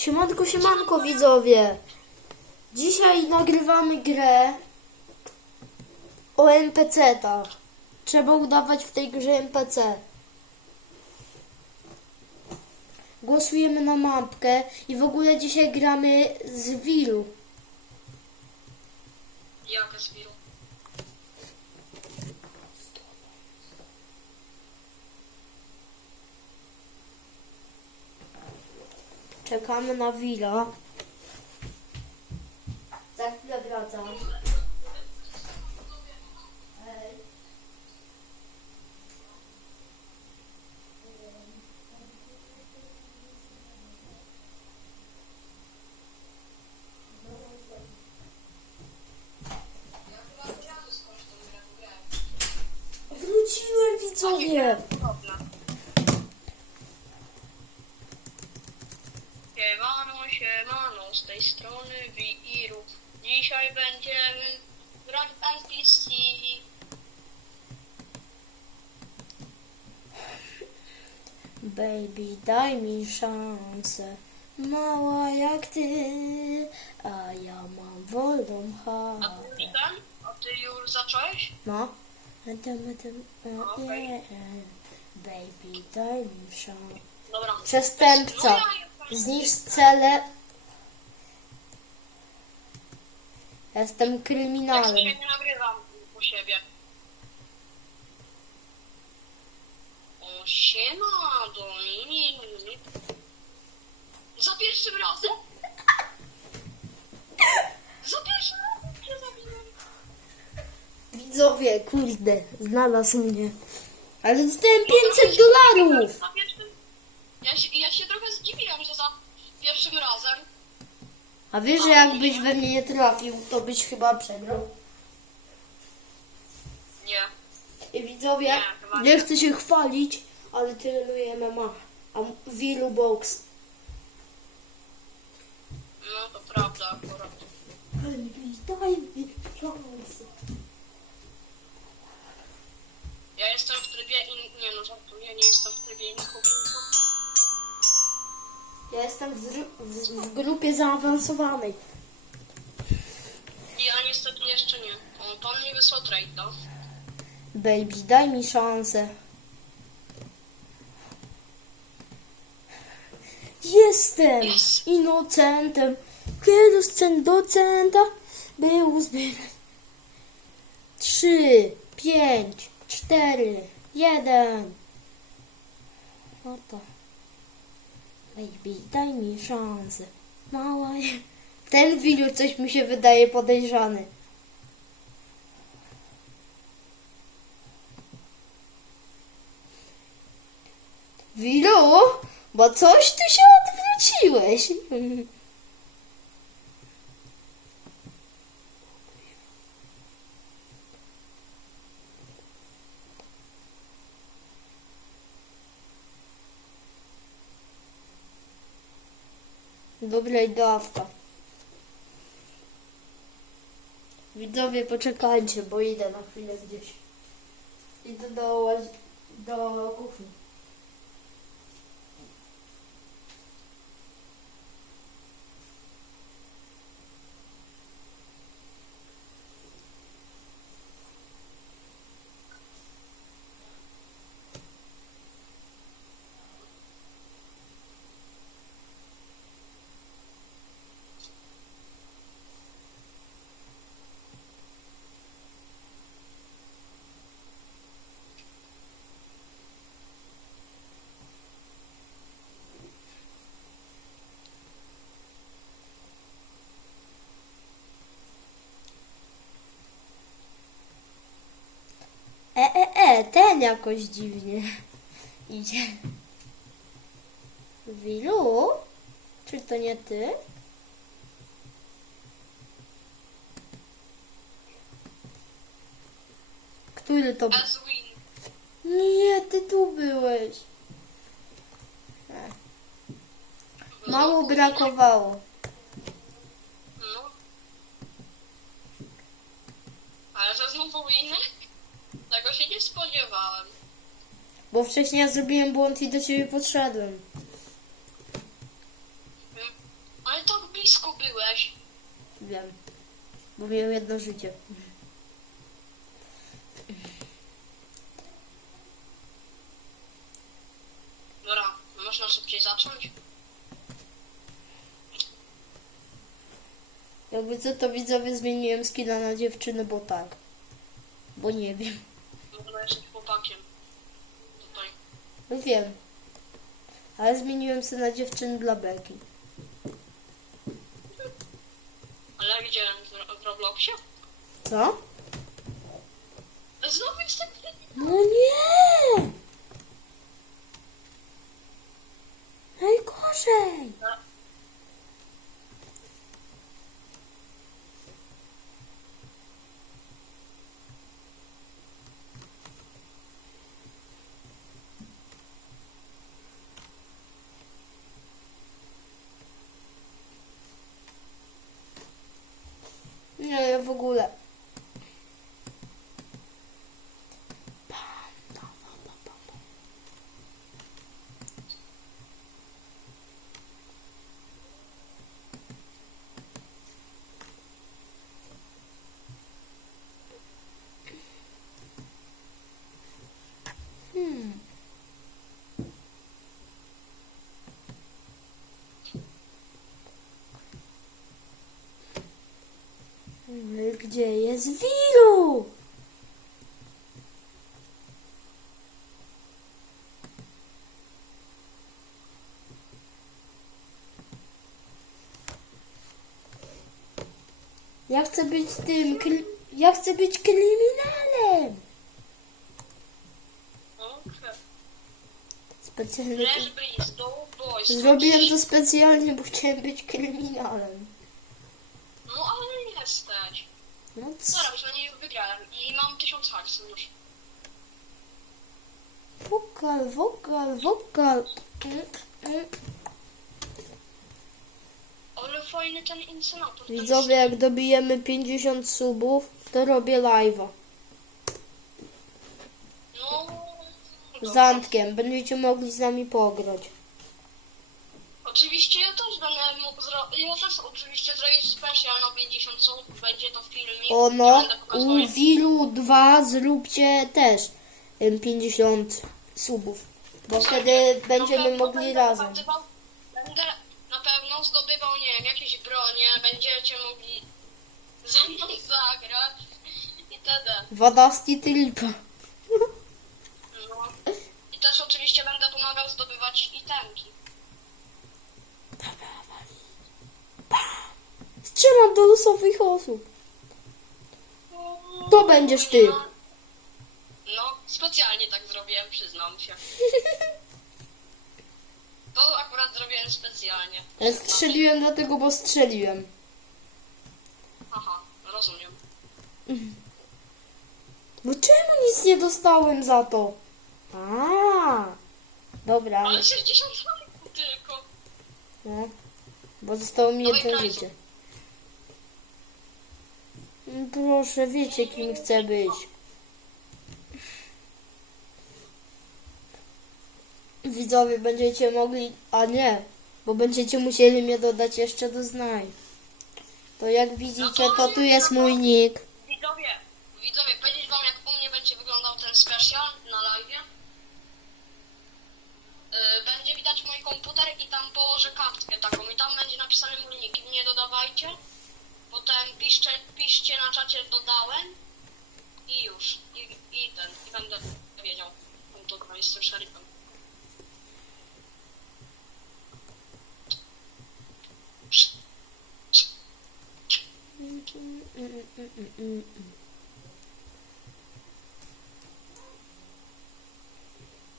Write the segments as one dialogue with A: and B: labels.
A: Siemanko, siemanko widzowie. Dzisiaj nagrywamy grę o NPC-tach. Trzeba udawać w tej grze NPC. Głosujemy na mapkę i w ogóle dzisiaj gramy z Wilu.
B: Jaka z wiru?
A: Czekamy na Wila. Za chwilę wracam. Wróciłem widzowie!
B: Dobra. Siemano, siemano, z tej strony Wirów. Dzisiaj będziemy grać w NPC.
A: Baby, daj mi szansę. Mała jak ty, a ja mam wolną
B: A
A: chatę.
B: ty? A ty już zacząłeś?
A: No. Adam, Adam, o,
B: Okej.
A: nie. Baby, daj mi szansę.
B: Dobra.
A: Przestępca.
B: No ja-
A: Zniszcz cele. Jestem kryminalem.
B: się nie nagrywam u siebie. O, siema, Donini. Za pierwszym razem? Za pierwszym razem się zabiłem.
A: Widzowie, kurde, znalazł mnie. Ale dostałem 500 dolarów.
B: Za pierwszym... Ja się, ja się trochę zdziwiłem, że za pierwszym razem.
A: A wiesz, że jakbyś we mnie nie trafił, to byś chyba przegrał.
B: Nie.
A: I widzowie,
B: Nie, chyba
A: nie
B: nie.
A: chcę się chwalić, ale trenuję MMA. A Wilu Box.
B: No to prawda akurat.
A: Daj mi.
B: Ja jestem w trybie in... Nie no, żartuję, nie jestem w trybie inkognito.
A: Ja jestem w, w, w grupie zaawansowanej.
B: Ja niestety jeszcze nie. O, pan mi wysłał trade'a.
A: Baby, daj mi szansę. Jestem
B: Yes.
A: inocentem. Kiedy scen docenta był zbyt. Trzy, pięć, cztery, jeden. Oto. Baby, daj mi szansę. Mała. Ten wilu coś mi się wydaje podejrzany. Wilu, bo coś ty się odwróciłeś. Dobra dawka. Widzowie, poczekajcie, bo idę na chwilę gdzieś. Idę do, do kuchni. Ten jakoś dziwnie idzie. Wilu? Czy to nie ty? Który to był?
B: Ezwin.
A: Nie, ty tu byłeś. E, Mało brakowało.
B: No. Ale że znowu inny? Tego się nie spodziewałem.
A: Bo wcześniej ja zrobiłem błąd i do ciebie podszedłem.
B: Mhm. blisko byłeś.
A: Wiem. Bo miał jedno życie.
B: Dobra, można szybciej zacząć?
A: Jakby co to widzowie zmieniłem skina na dziewczynę, bo tak. Bo nie wiem.
B: Dobra, jesteś chłopakiem. Tutaj.
A: No wiem. Ale zmieniłem sobie na dziewczynę dla Beki.
B: Ale gdzie? W- W Robloxie?
A: Co?
B: Znowu jestem...
A: No nie! Najgorzej! Nie, ja w ogóle. Hmm. Ale Gdzie jest Wilu? Ja chcę być tym. Ja chcę być kryminalem. Specjalnie. Zrobiłem to specjalnie, bo chciałem być kryminalem.
B: No ale jesteś.
A: No?
B: Dobra, przynajmniej już wygrałem i mam tysiąc haksów już.
A: Wokal, wokal, wokal. Mm, mm.
B: Ale fajny ten insenator. ten
A: Widzowie, jak dobijemy 50 subów, to robię live'a.
B: No...
A: Z
B: dobra.
A: Antkiem. Będziecie mogli z nami pograć.
B: Oczywiście ja też będę mógł zrobić. Ja też oczywiście zrobię special na 50 słów. Będzie to filmik.
A: O no,
B: będę pokazywał,
A: u Wilu 2 zróbcie też em, 50 subów. Bo wtedy będziemy
B: pewno
A: mogli
B: będę
A: razem.
B: pokazywał- Będę na pewno zdobywał, nie wiem, jakieś bronie. Będziecie mogli ze mną zagrać. I td.
A: Wadasti Tripa.
B: No. I też oczywiście będę pomagał zdobywać itemki.
A: Strzelam do losowych osób. To będziesz ty.
B: No, specjalnie tak zrobiłem, przyznam się. To akurat zrobiłem specjalnie.
A: Ja strzeliłem dlatego, bo strzeliłem.
B: Aha, rozumiem.
A: No czemu nic nie dostałem za to? A, dobra.
B: Ale 60 lajków tylko.
A: No, bo zostało mi jedno życie. Proszę, wiecie kim chcę być. Widzowie będziecie mogli, a nie, bo będziecie musieli mnie dodać jeszcze do znań. To jak widzicie, to tu jest mój nick.
B: Widzowie, widzowie, powiedzieć wam jak u mnie będzie wyglądał ten special na live. Yy, będzie widać mój komputer i tam położę kartkę taką i tam będzie napisany mój nick. I mnie dodawajcie. Potem piszcie, piszcie na czacie dodałem i już. I, i ten, i będę wiedział. Dobra, jestem szeryfem.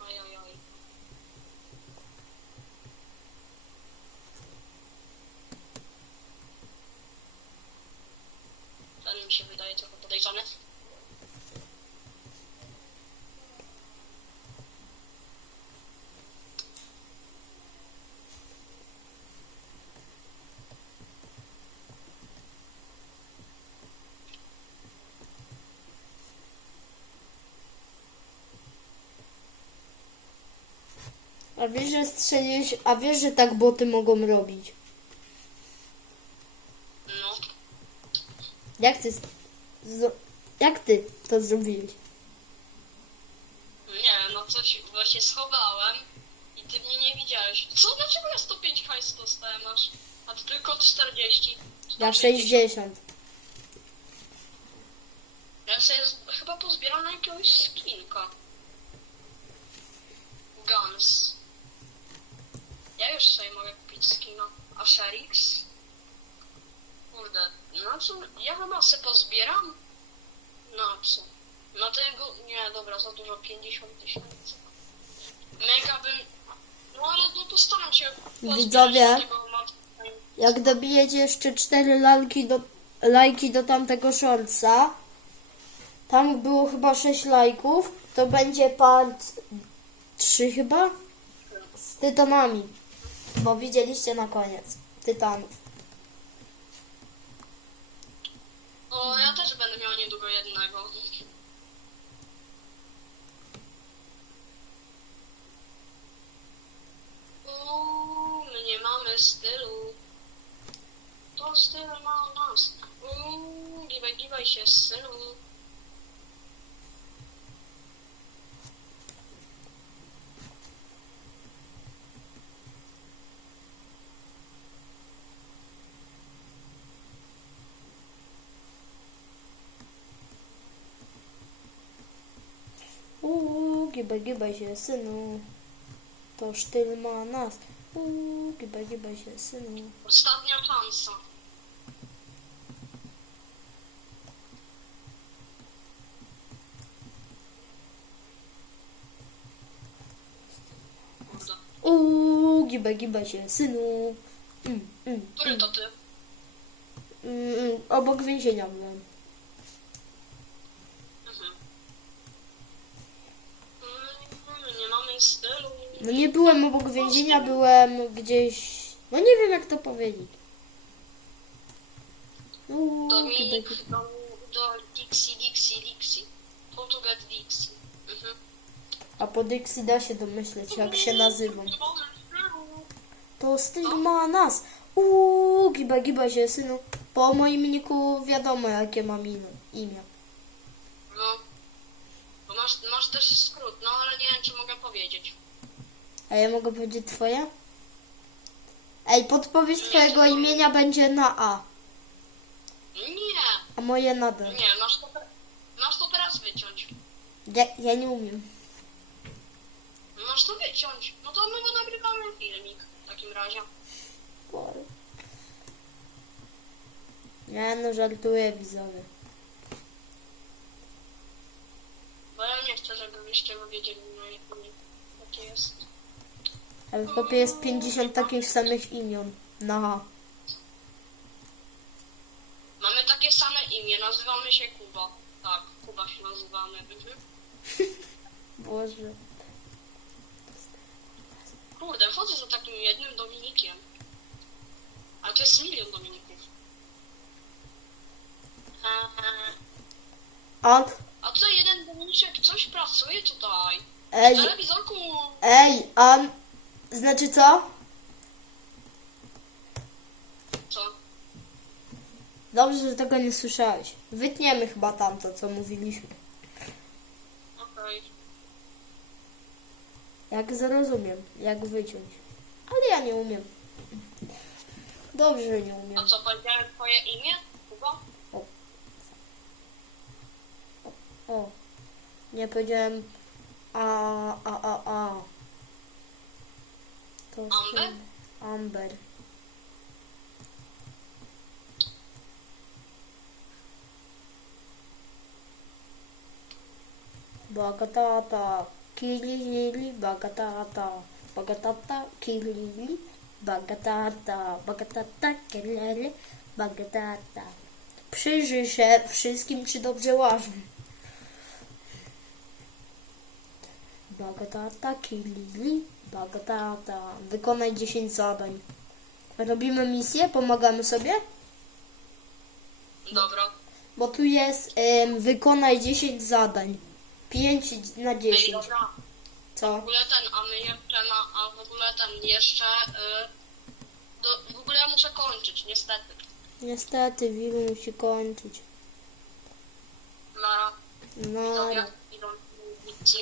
B: Oj, oj, oj. Ten mi się wydaje trochę podejrzany.
A: A wiesz, że strzeliłeś, a wiesz, że tak boty mogą robić. Jak ty... Z... Jak ty to zrobiłeś?
B: Nie, no coś właśnie schowałem i ty mnie nie widziałeś. Co? Dlaczego ja 105 hajs dostałem aż? A ty tylko 40.
A: Ja
B: 160.
A: 60.
B: Ja sobie z- chyba pozbieram na jakiegoś skinka. Guns. Ja już sobie mogę kupić skina. A Sherix? Kurde, na co? Ja chyba se pozbieram? Na co? Na tego? Nie, dobra, za dużo, 50 tysięcy. Mega bym... No ale no to staram się pozbierać
A: Widzowie?
B: mat-
A: Jak dobijecie jeszcze 4 lajki do, lajki do tamtego shortsa, tam było chyba 6 lajków, to będzie part 3 chyba? Z tytanami. Bo widzieliście na koniec. Tytanów.
B: O, ja też będę miał niedługo jednego. Uuu, my nie mamy stylu. To styl ma nas. Uuu, giwaj, giwaj się synu.
A: Uuu, gibaj, gibaj się, synu. To sztyl ma nas. Uuu, gibaj, gibaj się, synu.
B: Ostatnia szansa.
A: Uuu, gibaj, gibaj się, synu. Mm, mm,
B: Który to ty?
A: mm, mm, obok więzienia byłem.
B: Mhm. Mm, my nie mamy stylu.
A: No nie byłem obok więzienia, byłem gdzieś... No nie wiem jak to powiedzieć. Uuu,
B: Do
A: gibaj,
B: mi,
A: gibaj.
B: do, do Dixie, Dixie, Dixie. Get Dixie. Mhm.
A: A po Dixie da się domyśleć jak się nazywam. To styl ma nas. Uuu, giba, giba się, synu. Po moim niku wiadomo, jakie mam imię. imię.
B: No. Bo masz, masz też skrót, no ale nie wiem, czy mogę powiedzieć.
A: A ja mogę powiedzieć twoje? Ej, podpowiedź twojego imienia będzie na A,
B: Nie,
A: a moje na D.
B: nie, masz to, te- masz to teraz wyciąć.
A: Ja, ja nie umiem.
B: Masz to wyciąć. No to my go nagrywamy filmik w takim razie.
A: Boże. Ja no żartuję widzowie.
B: Bo ja nie chcę, żebyście wiedzieli, no, jak- jakie jest.
A: Ale w kopie jest 50 takich samych imion. A.
B: Mamy takie same imię, nazywamy się Kuba. Tak, Kuba się nazywamy. Mhm.
A: Boże.
B: Kurde, chodzę za takim jednym Dominikiem. Ale to jest milion Dominików. Eee,
A: A,
B: A co jeden Dominiczek coś pracuje tutaj? W
A: ej,
B: telewizorku.
A: ej, a... Znaczy co?
B: Co?
A: Dobrze, że tego nie słyszałeś. Wytniemy chyba tamto, co mówiliśmy.
B: Okej.
A: Jak zrozumiem, jak wyciąć. Ale ja nie umiem. Dobrze, że nie umiem.
B: A co, powiedziałem twoje imię? Kuba?
A: O, nie powiedziałem a, a, a, a. To
B: Amber?
A: są- Amber. Bagatata, kilili, bagatata, bagatata, kilili, bagatata, bagatata, kilili, bagatata. Przyjrzyj się wszystkim, czy dobrze łażę. Bagatata, kilili, bagatata. Wykonaj 10 zadań. Robimy misję, pomagamy sobie,
B: Dobra.
A: bo tu jest em, wykonaj 10 zadań. 5 na
B: Ej,
A: 10.
B: dobra. W
A: Co?
B: ogóle ten, a my jeszcze na, a w ogóle ten jeszcze, y, do, w ogóle ja muszę kończyć, niestety.
A: Niestety, Wilu musi kończyć. No,
B: Widzowie, idą widzicie.